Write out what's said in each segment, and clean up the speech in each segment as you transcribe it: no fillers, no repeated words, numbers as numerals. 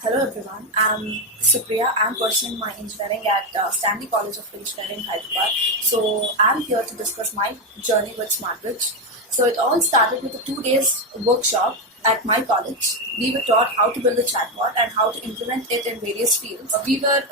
Hello everyone, I'm Supriya. I'm pursuing my engineering at Stanley College of Engineering, Hyderabad. So I'm here to discuss my journey with SmartBridge. So it all started with a 2 days workshop at my college. We were taught how to build a chatbot and how to implement it in various fields. We were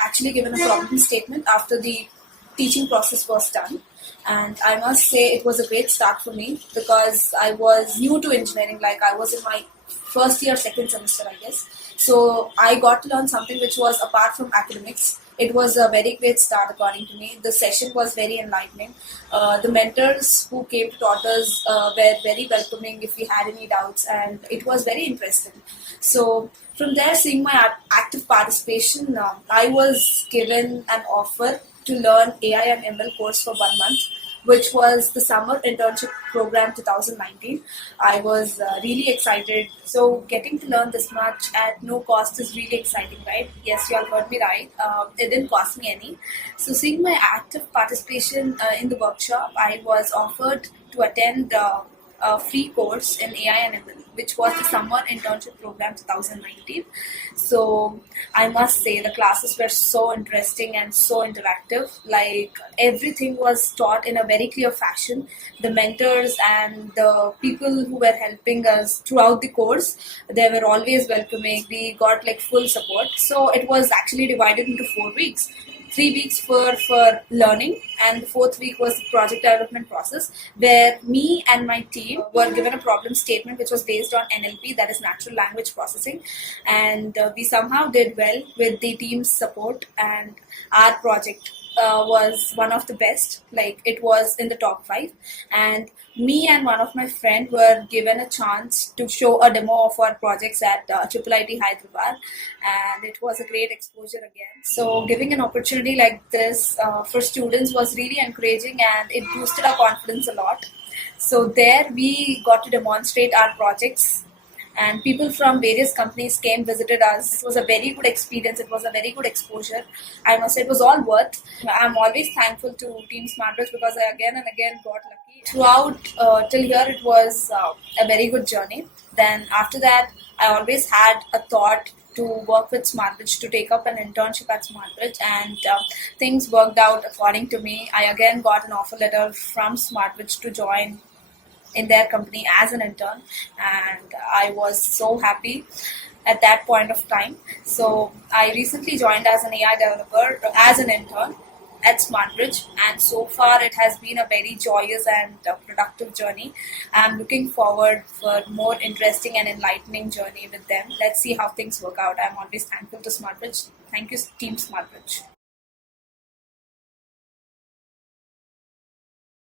actually given a problem statement after the teaching process was done. And I must say it was a great start for me because I was new to engineering, like I was in my first year, second semester, I guess. So I got to learn something which was apart from academics. It was a very great start, according to me. The session was very enlightening. The mentors who came to taught us were very welcoming if we had any doubts, and it was very interesting. So from there, seeing my active participation, I was given an offer to learn AI and ML course for 1 month, which was the summer internship program 2019. I was really excited. So getting to learn this much at no cost is really exciting, right? Yes, you all heard me right. It didn't cost me any. So seeing my active participation in the workshop, I was offered to attend a free course in AI and ML, which was the summer internship program 2019. So I must say the classes were so interesting and so interactive. Like everything was taught in a very clear fashion. The mentors and the people who were helping us throughout the course, they were always welcoming. We got like full support. So it was actually divided into 4 weeks. 3 weeks for learning, and the fourth week was the project development process, where me and my team were given a problem statement which was based on NLP, that is natural language processing, and we somehow did well with the team's support, and our project was one of the best. Like it was in the top five, and me and one of my friend were given a chance to show a demo of our projects at IIIT Hyderabad, and it was a great exposure again. So giving an opportunity like this for students was really encouraging, and it boosted our confidence a lot. So there we got to demonstrate our projects, and people from various companies came visited us. It was a very good experience. It was a very good exposure. I must say it was all worth. I'm always thankful to Team SmartBridge because I again and again got lucky. Throughout till here, it was a very good journey. Then after that, I always had a thought to work with SmartBridge, to take up an internship at SmartBridge, and things worked out according to me. I again got an offer letter from SmartBridge to join in their company as an intern, and I was so happy at that point of time. So I recently joined as an AI developer as an intern at SmartBridge, and so far it has been a very joyous and productive journey. I'm looking forward for more interesting and enlightening journey with them. Let's see how things work out. I'm always thankful to SmartBridge. Thank you, Team SmartBridge.